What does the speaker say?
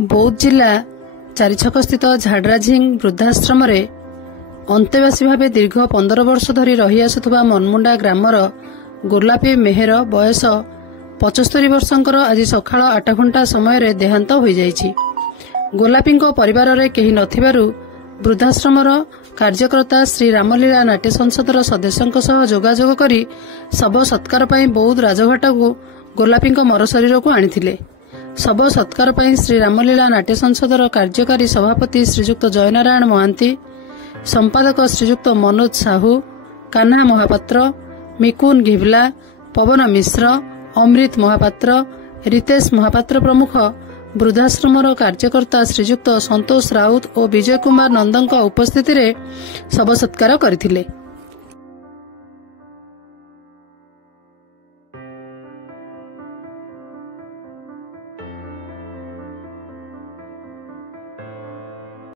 बौद्ध जिला चारिछक झाडराझिंग वृद्धाश्रम अंतेवासी भाव दीर्घ 15 वर्ष धरी रही आसुवा मनमुंडा ग्रामर गोलापी मेहर बयस 75 वर्षंकर आज सकाळ 8 घंटा समय देहांत हो जाइछि। गोलापी परिवार रे केही नथिबारु वृद्धाश्रमर कार्यकर्ता श्री रामलीला नाट्य संसदर सदस्यों सह जोगाजोग करी शव सत्कार पई बौद्ध राजघाट को गोलापी मर शरीर को आनिथिले। शव सत्कार पई श्री रामलीला नाट्य संसदर कार्यकारी सभापति श्रीजुक्त जयनारायण महांती, संपादक श्रीजुक्त मनोज साहू, कान्हा महापात्र, मिकुन घिवला, पवन मिश्र, अमृत महापात्र, रितेश महापात्र प्रमुख वृद्धाश्रमर कार्यकर्ता श्रीजुक्त संतोष राउत और विजय कुमार नंदक उपस्थिति रे शव सत्कार करथिले।